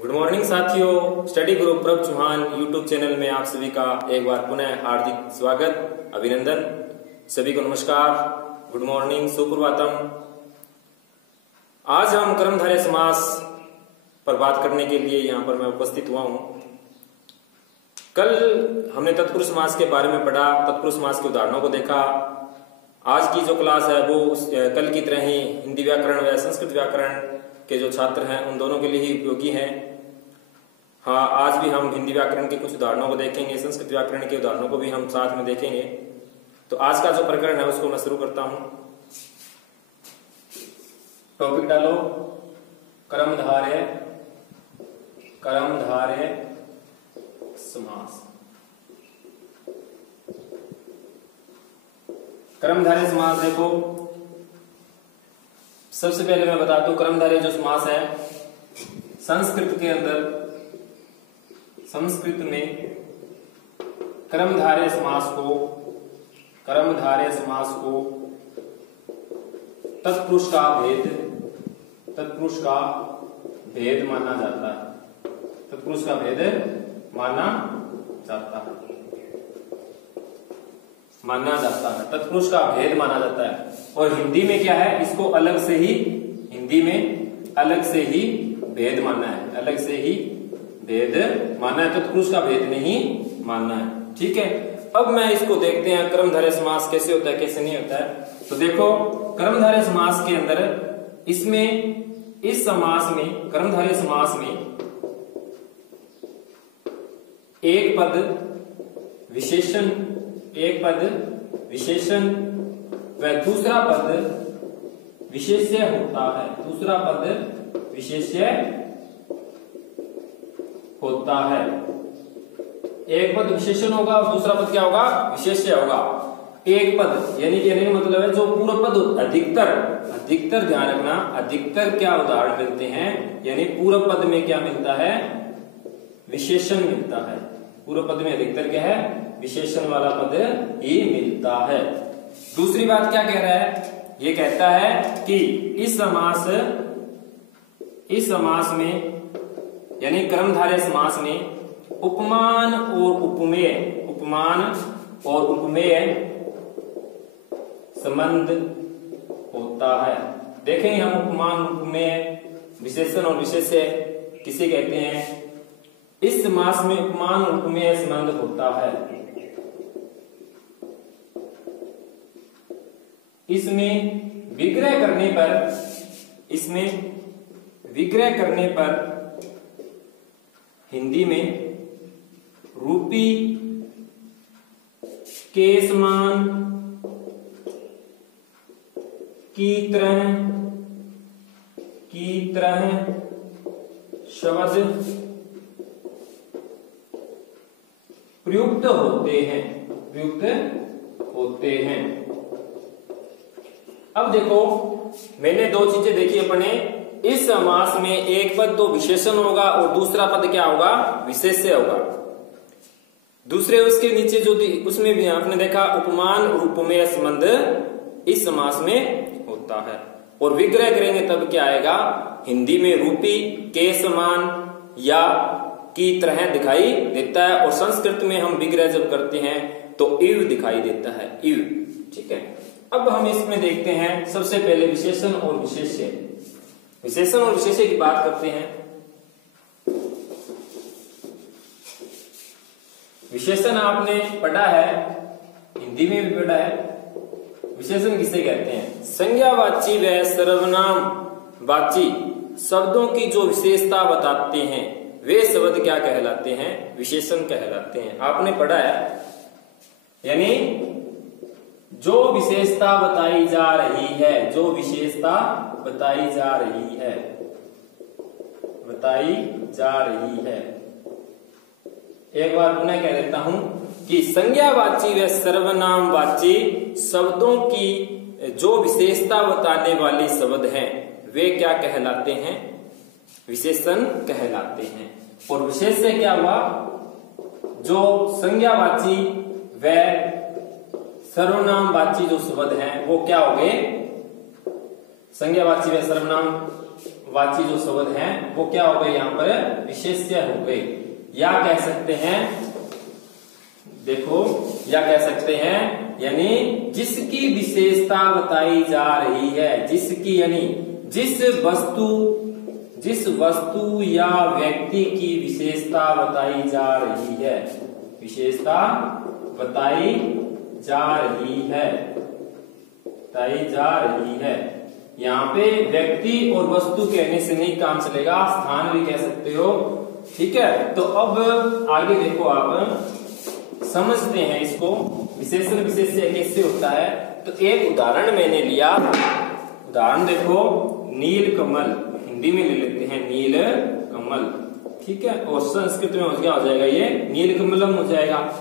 Good morning साथियों, study group प्रभ Chauhan YouTube channel में आप सभी का एक बार पुनः हार्दिक स्वागत, अभिनंदन। सभी को नमस्कार, गुड मॉर्निंग, सुप्रभातम। आज हम कर्मधारय समास पर बात करने के लिए यहाँ पर मैं उपस्थित हुआ हूँ। कल हमने तत्पुरुष समास के बारे में पढ़ा, तत्पुरुष समास के उदाहरणों को देखा। आज की जो क्लास है वो कल की तरह ही हिंदी व्याकरण व संस्कृत व्याकरण के जो छात्र हैं उन दोनों के लिए ही उपयोगी है। हाँ, आज भी हम हिंदी व्याकरण के कुछ उदाहरणों को देखेंगे, संस्कृत व्याकरण के उदाहरणों को भी हम साथ में देखेंगे। तो आज का जो प्रकरण है उसको मैं शुरू करता हूं। टॉपिक डालो, कर्मधारय समास। कर्मधारय समास देखो, सबसे पहले मैं बता दूं कर्मधारय जो समास है संस्कृत के अंदर, संस्कृत में कर्मधारय समास को तत्पुरुष का भेद माना जाता है। तत्पुरुष का भेद माना जाता है। और हिंदी में क्या है, इसको अलग से ही भेद मानना है, तत्पुरुष का भेद नहीं मानना है। ठीक है, अब मैं इसको देखते हैं कर्मधारय समास कैसे होता है कैसे नहीं होता है। तो देखो, कर्मधारय समास के अंदर इस समास में, कर्मधारय समास में एक पद विशेषण व दूसरा पद विशेष्य होता है। एक पद विशेषण होगा और दूसरा पद क्या होगा, विशेष्य होगा। एक पद यानी कहने का मतलब है जो पूरा पद अधिकतर ध्यान रखना, अधिकतर क्या उदाहरण मिलते हैं, यानी पूरा पद में क्या मिलता है, विशेषण मिलता है। पूरा पद में अधिकतर क्या है, विशेषण वाला पद ही मिलता है। दूसरी बात क्या कह रहा है, ये कहता है कि इस समास में यानी कर्मधारय समास में उपमान और उपमेय संबंध होता है। देखेंगे हम उपमान, उपमेय, विशेषण और विशेष्य किसे कहते हैं। इस समास में उपमान और उपमेय संबंध होता है। इसमें विग्रह करने पर हिंदी में रूपी के समान की तरह शब्द प्रयुक्त होते हैं। अब देखो, मैंने दो चीजें देखी अपने। इस समास में एक पद तो विशेषण होगा और दूसरा पद क्या होगा, विशेष्य होगा। दूसरे उसके नीचे जो उसमें भी आपने देखा उपमान और उपमेय संबंध इस समास में होता है। और विग्रह करेंगे तब क्या आएगा, हिंदी में रूपी के समान या की तरह दिखाई देता है, और संस्कृत में हम विग्रह जब करते हैं तो इव दिखाई देता है, इव। ठीक है, अब हम इसमें देखते हैं सबसे पहले विशेषण और विशेष्य। विशेषण और विशेष्य की बात करते हैं। विशेषण आपने पढ़ा है, हिंदी में भी पढ़ा है। विशेषण किसे कहते हैं, संज्ञावाची व सर्वनामवाची शब्दों की जो विशेषता बताते हैं वे शब्द क्या कहलाते हैं, विशेषण कहलाते हैं। आपने पढ़ा है, यानी जो विशेषता बताई जा रही है, एक बार पुनः कह देता हूं कि संज्ञावाची व सर्वनामवाची शब्दों की जो विशेषता बताने वाले शब्द हैं वे क्या कहलाते हैं, विशेषण कहलाते हैं। और विशेष्य क्या हुआ, जो संज्ञावाची व सर्वनामवाची जो शब्द हैं वो क्या हो गए, संज्ञावाची व सर्वनाम वाची जो शब्द हैं वो क्या हो गए, यहाँ पर विशेष्य हो गए। या कह सकते हैं, देखो, या कह सकते हैं यानी जिसकी विशेषता बताई जा रही है, जिसकी यानी जिस वस्तु या व्यक्ति की विशेषता बताई जा रही है, विशेषता बताई जा रही है। यहाँ पे व्यक्ति और वस्तु कहने से नहीं काम चलेगा, स्थान भी कह सकते हो, ठीक है। तो अब आगे देखो, आप समझते हैं इसको, विशेषण विशेष्य कैसे होता है। तो एक उदाहरण मैंने लिया, उदाहरण देखो, नील कमल, हिंदी में ले लेते हैं नील कमल, ठीक है, और संस्कृत में क्या हो जाएगा, ये नील कमलम हो जाएगा।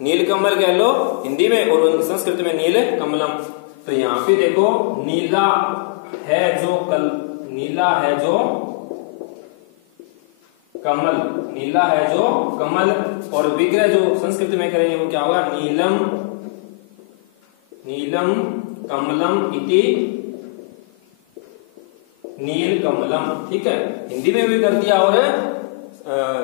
नील कमल कह लो हिंदी में और संस्कृत में नील कमलम। तो यहाँ पे देखो, नीला है जो कमल, और विग्रह जो संस्कृत में करेंगे वो क्या होगा, नीलम कमलम इति नील कमलम, ठीक है। हिंदी में भी कर दिया और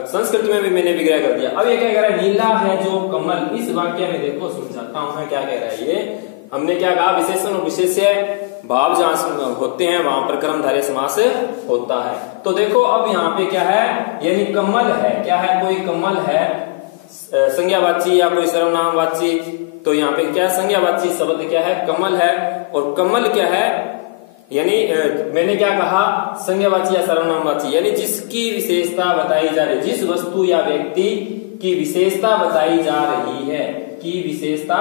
संस्कृत में भी मैंने विग्रह कर दिया। अब ये क्या कह रहा है, नीला है जो कमल। इस वाक्य में देखो, समझाता हूं मैं क्या कह रहा है ये। हमने क्या कहा, विशेषण और विशेष्य भाव जहां होते हैं वहां पर कर्मधारय समास होता है। तो देखो अब यहाँ पे क्या है, यानी कमल है, क्या है, कोई कमल है, संज्ञावाची या कोई सर्वनामवाची। तो यहाँ पे क्या संज्ञावाची शब्द क्या है, कमल है, और कमल क्या है, यानी मैंने क्या कहा, संज्ञावाची या सर्वनामवाची, यानी जिसकी विशेषता बताई जा रही है, जिस वस्तु या व्यक्ति की विशेषता बताई जा रही है, की विशेषता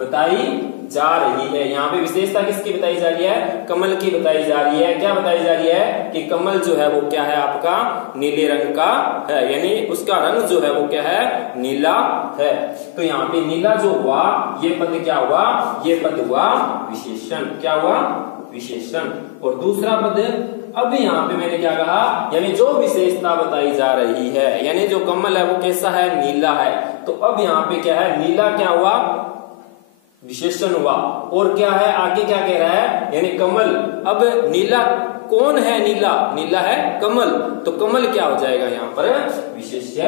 बताई जा रही है। यहाँ पे विशेषता किसकी बताई जा रही है, कमल की बताई जा रही है। क्या बताई जा रही है कि कमल जो है वो क्या है, आपका नीले रंग का है, यानी उसका रंग जो है वो क्या है, नीला है। तो यहाँ पे नीला जो हुआ, ये पद क्या हुआ, ये पद हुआ विशेषण। क्या हुआ, विशेषण। और दूसरा पद, अब यहाँ पे मैंने क्या कहा, यानी जो विशेषता बताई जा रही है, यानी जो कमल है वो कैसा है, नीला है। तो अब यहाँ पे क्या है, नीला क्या हुआ, विशेषण हुआ। और क्या है, आगे क्या कह रहा है, यानी कमल। अब नीला कौन है, नीला है कमल, तो कमल क्या हो जाएगा, यहाँ पर विशेष्य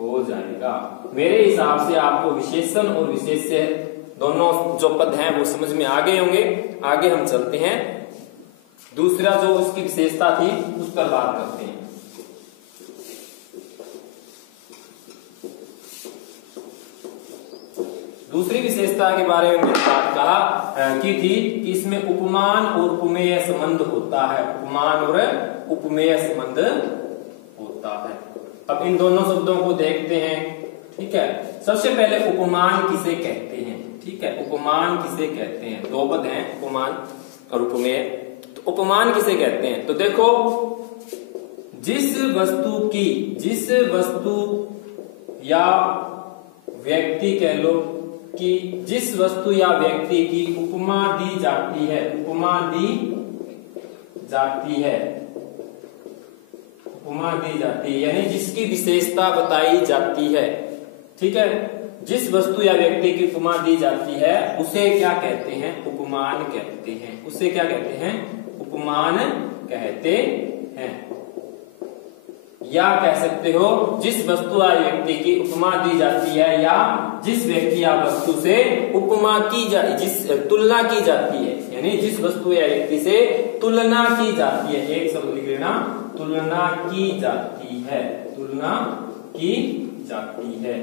हो जाएगा। मेरे हिसाब से आपको विशेषण और विशेष्य दोनों जो पद हैं वो समझ में आ गए होंगे। आगे हम चलते हैं, दूसरा जो उसकी विशेषता थी उस पर बात करते हैं। दूसरी विशेषता के बारे में मैंने बात की थी कि इसमें उपमान और उपमेय संबंध होता है, उपमान और उपमेय संबंध होता है। अब इन दोनों शब्दों को देखते हैं, ठीक है। सबसे पहले उपमान किसे कहते हैं, ठीक है, उपमान किसे कहते हैं, दो पद हैं, उपमान और उपमेय। तो उपमान किसे कहते हैं, तो देखो, जिस वस्तु या व्यक्ति कह लो, कि जिस वस्तु या व्यक्ति की उपमा दी जाती है, उपमा दी जाती है, यानी जिसकी विशेषता बताई जाती है, ठीक है। जिस वस्तु या व्यक्ति की उपमा दी जाती है उसे क्या कहते हैं, उपमान कहते हैं। उसे क्या कहते हैं, उपमान कहते हैं। या कह सकते हो, जिस वस्तु या व्यक्ति की उपमा दी जाती है, या जिस व्यक्ति या वस्तु से उपमा की तुलना की जाती है, यानी जिस वस्तु या व्यक्ति से तुलना की जाती है, एक शब्द लिख लेना, तुलना की जाती है, तुलना की जाती है।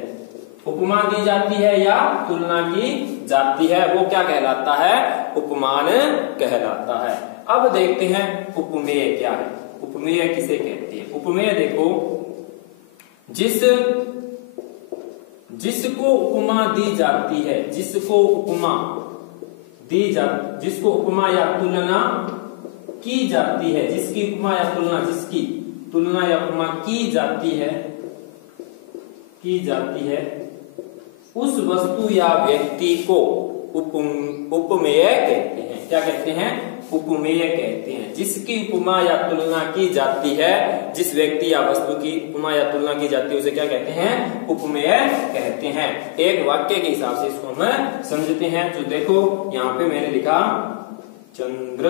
उपमा दी जाती है या तुलना की जाती है, वो क्या कहलाता है, उपमान कहलाता है। अब देखते हैं उपमेय क्या है, उपमेय किसे कहते हैं। उपमेय देखो, जिसको उपमा दी जाती है, जिसको उपमा या तुलना की जाती है, जिसकी उपमा या तुलना, जिसकी तुलना या उपमा की जाती है, उस वस्तु या व्यक्ति को उपमेय कहते हैं। क्या कहते हैं, उपमेय कहते हैं। जिसकी उपमा या तुलना की जाती है, जिस व्यक्ति या वस्तु की उपमा या तुलना की जाती है, उसे क्या कहते हैं, उपमेय कहते हैं। एक वाक्य के हिसाब से इसको हम समझते हैं। तो देखो यहाँ पे मैंने लिखा, चंद्र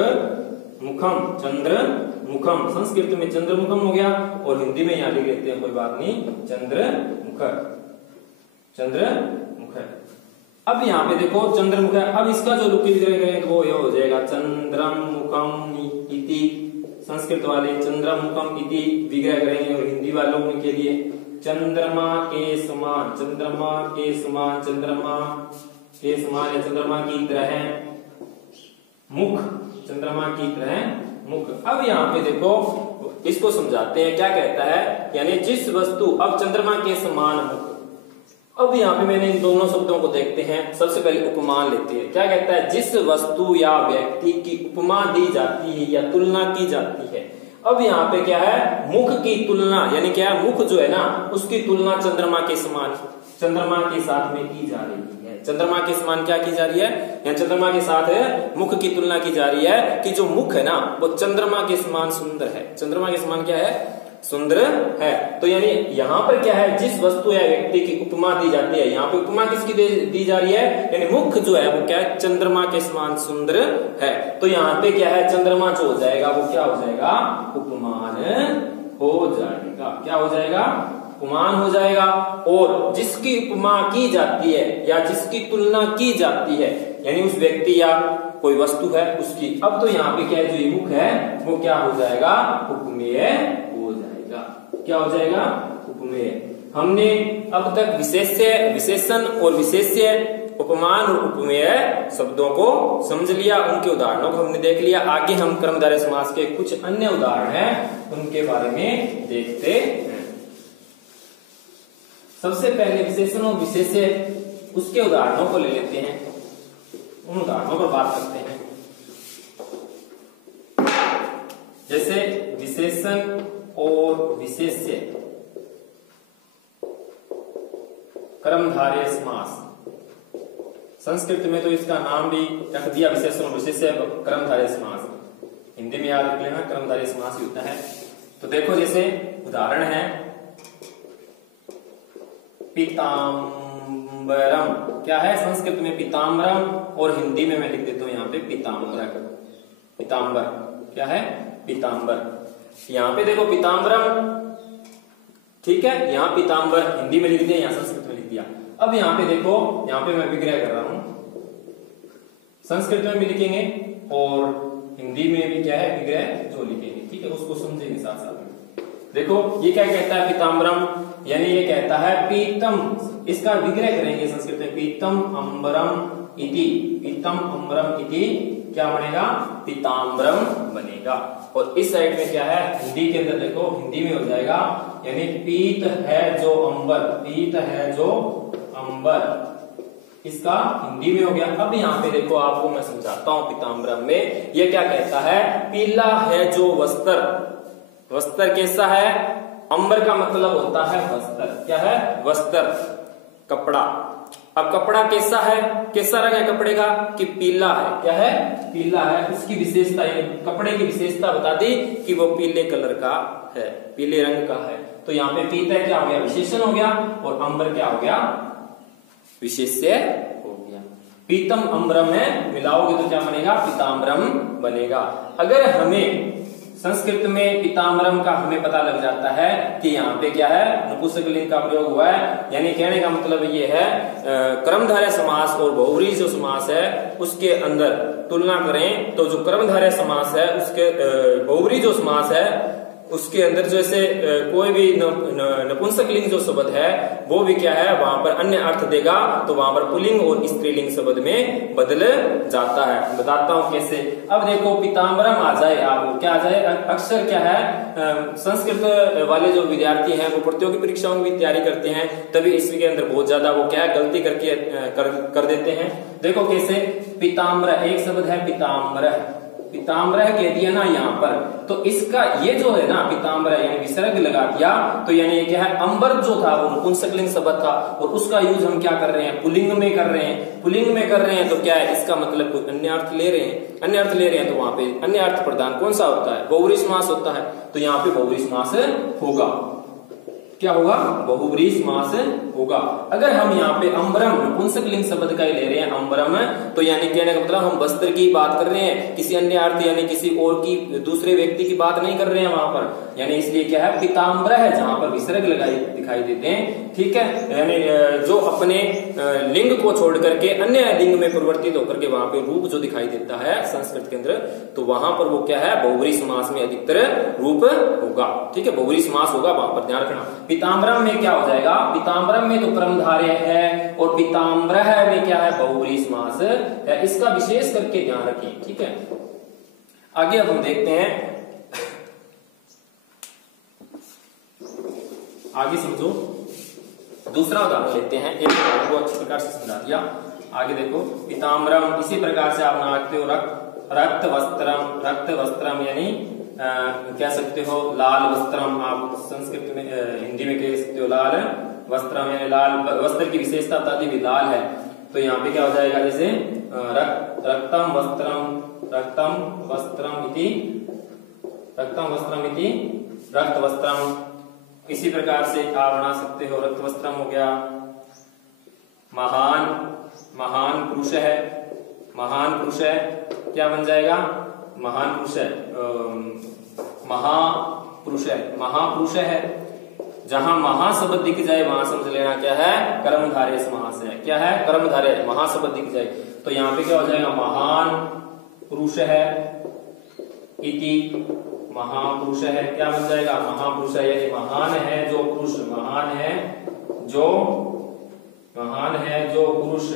मुखम, चंद्र मुखम। संस्कृत में चंद्रमुखम हो गया और हिंदी में यहाँ लिख लेते हैं, कोई बात नहीं, चंद्रमुख, चंद्रमुख। अब यहाँ पे देखो चंद्रमुख है, अब इसका जो लुक विग्रह करें तो वो ये हो जाएगा चंद्रमुखम इति। संस्कृत वाले चंद्रमुखम इति विग्रह करेंगे और हिंदी वालों के लिए चंद्रमा के समान, चंद्रमा के समान, चंद्रमा के समान या चंद्रमा की तरह मुख, चंद्रमा की तरह मुख। अब यहाँ पे देखो इसको समझाते हैं, क्या कहता है, यानी जिस वस्तु, अब चंद्रमा के समान मुख। अब यहाँ पे मैंने इन दोनों शब्दों को देखते हैं। सबसे पहले उपमान लेते हैं। क्या कहता है, जिस वस्तु या व्यक्ति की उपमा दी जाती है या तुलना की जाती है। अब यहाँ पे क्या है, मुख की तुलना, यानी क्या है, मुख जो है ना उसकी तुलना चंद्रमा के समान, चंद्रमा के साथ में की जा रही है। चंद्रमा के समान क्या की जा रही है, यहाँ चंद्रमा के साथ मुख की तुलना की जा रही है कि जो मुख है ना वो चंद्रमा के समान सुंदर है। चंद्रमा के समान क्या है, सुंदर है। तो यानी यहाँ पर क्या है, जिस वस्तु या व्यक्ति की उपमा दी जाती है, यहाँ पे उपमा किसकी दी जा रही है, यानी मुख जो है वो क्या है, चंद्रमा के समान सुंदर है। तो यहाँ पे क्या है, चंद्रमा जो हो जाएगा वो क्या हो जाएगा, उपमान हो जाएगा। क्या हो जाएगा, उपमान हो जाएगा। और जिसकी उपमा की जाती है या जिसकी तुलना की जाती है, यानी उस व्यक्ति या कोई वस्तु है उसकी। अब तो यहाँ पे क्या है, जो ये मुख है वो क्या हो जाएगा, उपमेय हो जाएगा। क्या हो जाएगा, उपमेय। हमने अब तक विशेष्य, विशेषण और विशेष्य, उपमान और उपमेय शब्दों को समझ लिया, उनके उदाहरणों को हमने देख लिया। आगे हम कर्मधारय समास के कुछ अन्य उदाहरण हैं उनके बारे में देखते हैं। सबसे पहले विशेषण और विशेष्य, उसके उदाहरणों को ले लेते हैं, उन उदाहरणों पर बात करते हैं। जैसे विशेषण और विशेष्य, कर्मधारय समास। संस्कृत में तो इसका नाम भी रख दिया विशेषण और विशेष्य कर्मधारय समास। हिंदी में याद रख लेना कर्मधारय समास ही होता है। तो देखो जैसे उदाहरण है, पीताम्बरम। क्या है संस्कृत में पीताम्बरम और हिंदी में मैं लिख देता हूं यहाँ पे पीताम्बर। पीताम्बर क्या है, पीताम्बर। यहाँ पे देखो पीताम्बरम, ठीक है, यहाँ पीताम्बर हिंदी में लिख दिया, यहाँ संस्कृत में लिख दिया। अब यहाँ पे देखो, यहाँ पे मैं विग्रह कर रहा हूं, संस्कृत में भी लिखेंगे और हिंदी में भी क्या है विग्रह जो लिखेंगे, ठीक है, उसको समझेंगे साथ साथ में। देखो ये क्या कहता है, पीताम्बरम, यानी ये कहता है पीतम, इसका विग्रह करेंगे संस्कृत में, पीतम अम्बरम इति। पीतम अम्बरम इति क्या बनेगा, पीताम्बरम बनेगा। और इस साइड में क्या है, हिंदी के अंदर देखो, हिंदी में हो जाएगा, यानी पीत है जो अंबर, पीत है जो अंबर, इसका हिंदी में हो गया। अब यहाँ पे देखो आपको मैं समझाता हूँ, पीताम्बरम में ये क्या कहता है, पीला है जो वस्त्र। वस्त्र कैसा है, अंबर का मतलब होता है वस्त्र। क्या है, वस्त्र, कपड़ा। अब कपड़ा कैसा है, कैसा रंग है कपड़े का, कि पीला है। क्या है, पीला है। उसकी विशेषता, कपड़े की विशेषता बता दी कि वो पीले कलर का है, पीले रंग का है। तो यहाँ पे पीता क्या हो गया, विशेषण हो गया, और अंबर क्या हो गया, विशेष्य हो गया। पीतम अम्बरम में मिलाओगे तो क्या बनेगा, पीताम्बरम बनेगा। अगर हमें संस्कृत में पीताम्बरम का हमें पता लग जाता है कि यहाँ पे क्या है, नपुंसकलिंग का प्रयोग हुआ है, यानी कहने का मतलब ये है कर्मधारय समास और बहुव्रीहि जो समास है उसके अंदर तुलना करें तो जो कर्मधारय समास है उसके बहुव्रीहि जो समास है उसके अंदर जैसे कोई भी नपुंसकलिंग जो शब्द है वो भी क्या है, वहां पर अन्य अर्थ देगा, तो वहां पर पुल्लिंग और स्त्रीलिंग शब्द में बदल जाता है। बताता हूं कैसे। अब देखो पीताम्बरम आ जाए, आप क्या आ जाए, अक्सर क्या है, संस्कृत वाले जो विद्यार्थी हैं वो प्रतियोगी परीक्षाओं की तैयारी करते हैं, तभी इसके अंदर बहुत ज्यादा वो क्या है, गलती करके कर देते हैं। देखो कैसे, पीताम्बर एक शब्द है, पीताम्बर, पीताम्बर कह दिया ना यहाँ पर, तो इसका ये जो है ना पीताम्बर यानी विसर्ग लगा दिया, तो यानी क्या है, अंबर जो था वो नपुंसकलिंग शब्द था और उसका यूज हम क्या कर रहे हैं, पुल्लिंग में कर रहे हैं। पुल्लिंग में कर रहे हैं तो क्या है, इसका मतलब कोई अन्य अर्थ ले रहे हैं, अन्य अर्थ ले रहे हैं, तो वहां पे अन्य अर्थ प्रदान कौन सा होता है, बहुव्रीहि समास होता है, तो यहाँ पे बहुव्रीहि समास होगा। क्या होगा, बहुब्रीहि समास होगा। अगर हम यहाँ पे अम्बरम नपुंसक लिंग शब्द का ही ले रहे हैं अम्बरम, तो यानी कहने का मतलब हम वस्त्र की बात कर रहे हैं, किसी अन्य अर्थ यानी किसी और की दूसरे व्यक्ति की बात नहीं कर रहे हैं वहां पर, यानी इसलिए क्या है, पीताम्बर है जहां पर विसर्ग लगाई दिखाई देते हैं, ठीक है, यानी जो अपने लिंग को छोड़ करके अन्य लिंग में परिवर्तित होकर के वहां पे रूप जो दिखाई देता है संस्कृत के अंदर, तो वहां पर वो क्या है, बहुब्रीहि समास में अधिकतर रूप होगा, ठीक है, बहुब्रीहि समास होगा, वहां पर ध्यान रखना। पीताम्बरम में क्या हो जाएगा, पीताम्बरम में तो कर्मधारय है और पीताम्बरः में क्या है, बहुब्रीहि समास है, इसका विशेष करके ध्यान रखिए, ठीक है। आगे अब हम देखते हैं, आगे समझो, दूसरा उदाहरण लेते हैं, एक उदाहरण को अच्छी प्रकार से समझा दिया। आगे देखो, पीताम्बरम इसी प्रकार से आप नाचते हो रक्त वस्त्रम, रक्त वस्त्रम यानी कह सकते हो लाल वस्त्रम, आप संस्कृत में हिंदी में कह सकते हो लाल वस्त्रम, यानी लाल वस्त्र की विशेषता बताती भी लाल है, तो यहाँ पे क्या हो जाएगा, जैसे रक्तम वस्त्रम, रक्तम वस्त्रम इति, रक्तम वस्त्रम इति रक्त वस्त्रम, इसी प्रकार से आप बना सकते हो, रक्त वस्त्रम हो गया। महान, महान पुरुष है, महान पुरुष है, क्या बन जाएगा, महान पुरुष है, महापुरुष है, महापुरुष है, जहां महाशब्द दिख जाए वहां समझ लेना क्या है, कर्मधारय समास है, क्या है, कर्मधारय, महाशब्द दिख जाए तो यहाँ पे क्या हो जाएगा, महान पुरुष है इति, महापुरुष है, क्या बन जाएगा, महापुरुष है, यानी महान है जो पुरुष, महान है जो, महान है जो पुरुष,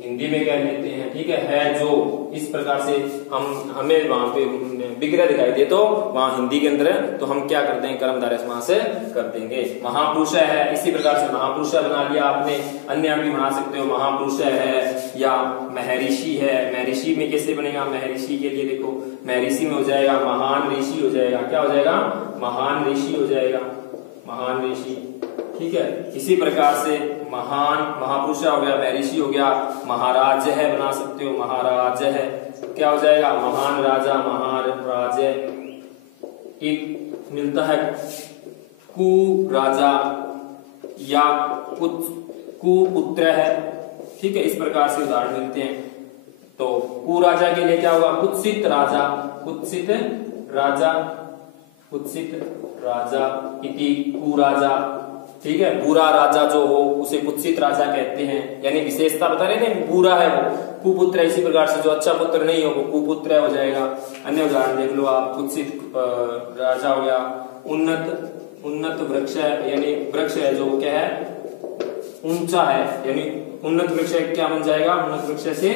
हिंदी में कह लेते हैं, ठीक है जो, इस प्रकार से हमें वहां पे विग्रह दिखाई दे तो वहां हिंदी के अंदर तो हम क्या करते हैं, कर्मधारय समास कर देंगे। महापुरुष है, इसी प्रकार से महापुरुष बना लिया आपने, अन्य भी बना सकते हो, महापुरुष है या महर्षि है, महर्षि में कैसे बनेगा, महर्षि के लिए देखो, महर्षि में हो जाएगा महान ऋषि हो जाएगा, क्या हो जाएगा, महान ऋषि हो जाएगा, महान ऋषि, ठीक है। इसी प्रकार से महान, महापुरुष हो गया, महर्षि हो गया, महाराज है बना सकते हो, महाराज है, क्या हो जाएगा, महान राजा, महाराज, एक मिलता है कु राजा या कुपुत्र है, ठीक है, इस प्रकार से उदाहरण मिलते हैं। तो कु राजा के लिए क्या होगा, कुत्सित राजा, कुत्सित राजा, कुत्सित राजा इति कु राजा, ठीक है, बुरा राजा जो हो उसे कुत्सित राजा कहते हैं, यानी विशेषता बता रहे थे, बुरा है वो, कुपुत्र, इसी प्रकार से जो अच्छा पुत्र नहीं हो वो कुपुत्र हो जाएगा। अन्य उदाहरण देख लो आप, कुत्सित राजा हो गया, उन्नत, उन्नत वृक्ष है, यानी वृक्ष है जो क्या है, ऊंचा है, यानी उन्नत वृक्ष क्या बन जाएगा, उन्नत वृक्ष से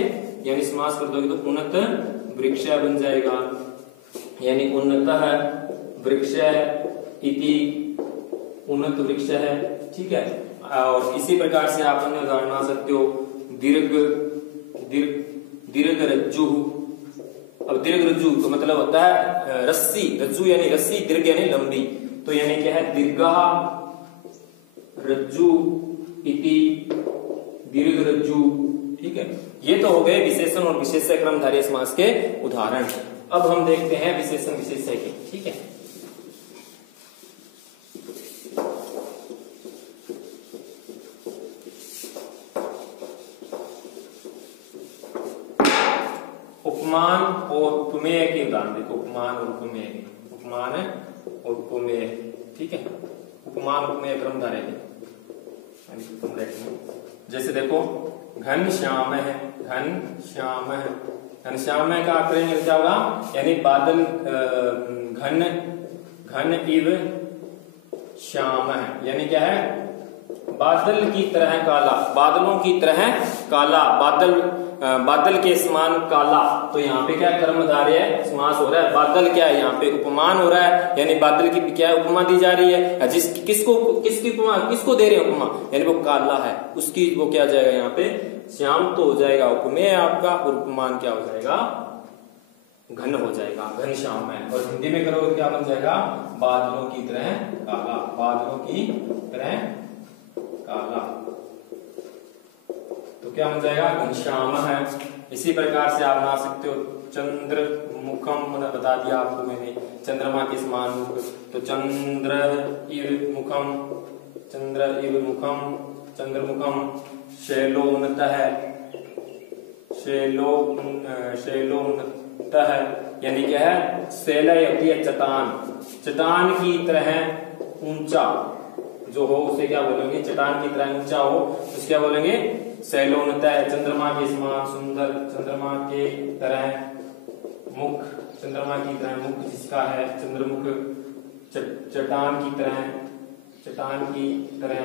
यानी समास कर दोगे तो उन्नत वृक्ष बन जाएगा, यानी उन्नत है वृक्ष इति, उन्नत वृक्ष है, ठीक है। और इसी प्रकार से आप अन्य उदाहरण बना सकते हो, दीर्घ, दीर्घ रज्जु, अब दीर्घ रज्जु तो मतलब होता है रस्सी, रज्जु यानी रस्सी, दीर्घ यानी लंबी, तो यानी क्या है, दीर्घा रज्जु इति दीर्घ रज्जु, ठीक है। ये तो हो गए विशेषण और विशेष्य कर्मधारय समास के उदाहरण। अब हम देखते हैं विशेषण विशेष्य के, ठीक है। उपमान और उपमेय के उदाहरण देखो, उपमान और उपमेय, उपमान और उपमेय, ठीक है, उपमान उपमेय कर्मधारय के, जैसे देखो घन श्याम है, घन श्याम है, घन श्याम का आकरण क्या होगा, यानी बादल, घन, घन इव श्याम है, यानी क्या है, बादल की तरह काला, बादलों की तरह काला, बादल, बादल के समान काला, तो यहाँ पे क्या कर्मधारय समास हो रहा है, बादल क्या है, यहाँ पे उपमान हो रहा है, यानी बादल की क्या है, उपमा दी जा रही है, किसको, किसकी उपमा, किसको दे रहे हैं उपमा, यानी वो काला है उसकी, वो क्या जाएगा यहाँ पे, श्याम तो हो जाएगा उपमेय आपका, और उपमान क्या हो जाएगा, घन हो जाएगा, घन श्याम है, और हिंदी में करोगे क्या बन जाएगा, बादलों की तरह काला, बादलों की तरह काला, तो क्या बन जाएगा, घनश्याम है। इसी प्रकार से आप बना सकते हो चंद्र मुखम बता दिया आपको मैंने, चंद्रमा के समान मुख, तो चंद्र इव मुखम, चंद्र इव मुखम, चंद्रमुखम। शैलोन्नतः, शैलोन्नतः यानी क्या है, शैलय होती है चट्टान, चट्टान की तरह ऊंचा जो हो उसे क्या बोलेंगे, चट्टान की तरह ऊंचा हो उसे क्या बोलेंगे, शैलोन्नतः। चंद्रमा के समान सुंदर, चंद्रमा के तरह मुख, चंद्रमा की तरह मुख जिसका है चंद्रमुख। चट्टान की तरह, चट्टान की तरह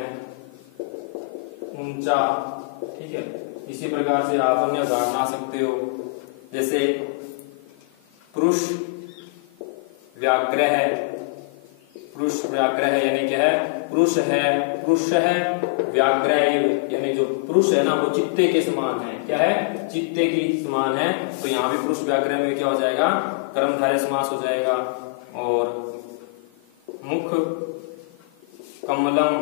ऊंचा, ठीक है। इसी प्रकार से आप अन्य उदाहरण बना सकते हो, जैसे पुरुष व्याघ्र है, पुरुष व्याघ्र है यानी क्या है, पुरुष है, पुरुष है व्याघ्र यानी जो पुरुष है ना वो चित्ते के समान है, क्या है, चित्ते की समान है। तो यहाँ भी पुरुष व्याघ्र में क्या हो जाएगा, कर्मधारय समास हो जाएगा। और मुख कमलम,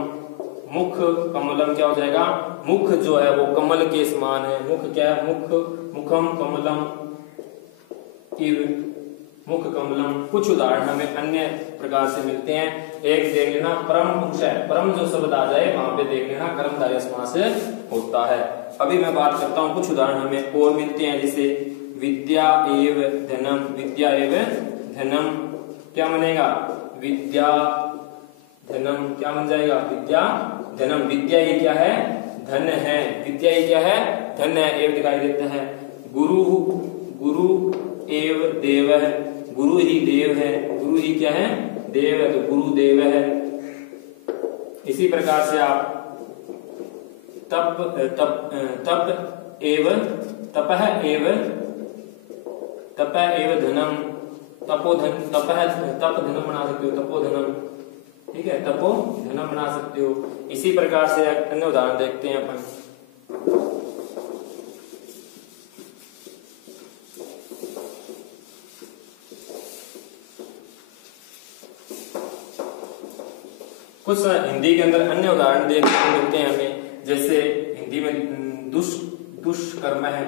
मुख कमलम क्या हो जाएगा, मुख जो है वो कमल के समान है, मुख क्या है, मुख मुखम कमलम इव, मुख कमलम। कुछ उदाहरण हमें अन्य प्रकार से मिलते हैं। एक देख लेना, परम पुरुष है, परम जो शब्द आ जाए वहां पे देख लेना कर्मधारय समास होता है। अभी मैं बात करता हूँ, कुछ उदाहरण हमें और मिलते हैं, जैसे विद्या एव धनम, विद्या एव धनम क्या बनेगा, विद्या धनम क्या बन जाएगा, विद्या धनम। विद्या ये क्या है, धन है, विद्या ये क्या है, धन है, एव दिखाई देता है। गुरु, गुरु एव देव है, गुरु ही देव है, गुरु ही क्या है, देव है, तो गुरु देव है। इसी प्रकार से आप तप तप तप एव तपः एव, तपः एव धनम, तपोधन, तपः तप धनम बना सकते हो, तपोधनम, ठीक है, तपो धनम बना सकते हो। इसी प्रकार से अन्य उदाहरण देखते हैं अपन। कुछ हिंदी के अंदर अन्य उदाहरण देखने को मिलते हैं हमें, जैसे हिंदी में दुष्कर्म है,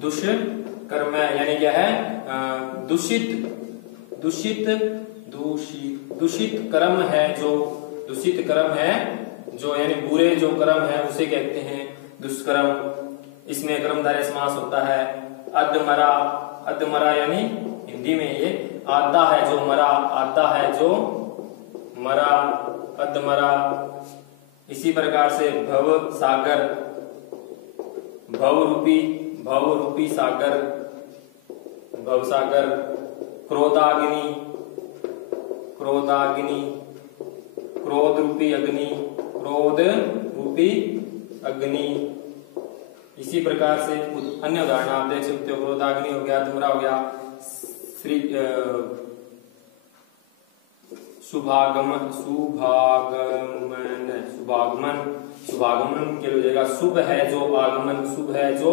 दुष्कर्म यानी क्या है, दूषित, दूषित दूषित दूषित कर्म है, जो दूषित कर्म है जो यानी बुरे जो कर्म है उसे कहते हैं दुष्कर्म। इसमें कर्मधारय समास होता है। अधमरा, अधमरा यानी हिंदी में ये आधा है जो मरा, आधा है जो मरा, अधमरा। इसी प्रकार से भव सागर, भव रूपी सागर, भव सागर। क्रोधाग्नि, क्रोधाग्नि, क्रोध रूपी अग्नि, क्रोध रूपी अग्नि। इसी प्रकार से अन्य उदाहरण आप देख सकते हो, क्रोधाग्नि हो गया, अधमरा हो गया, श्री शुभागमन, शुभागमन, शुभागमन, शुभागमन के लिए जाएगा शुभ है जो आगमन, शुभ है जो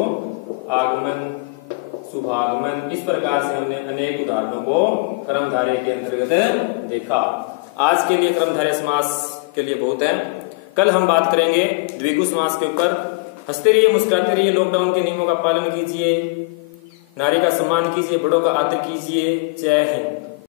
आगमन, शुभागमन। इस प्रकार से हमने अनेक उदाहरणों को कर्मधारय के अंतर्गत देखा। आज के लिए कर्मधारय समास के लिए बहुत है। कल हम बात करेंगे द्विगु समास के ऊपर। हंसते रहिए, मुस्कुराते रहिए, लॉकडाउन के नियमों का पालन कीजिए, नारी का सम्मान कीजिए, बड़ों का आदर कीजिए। जय हिंद।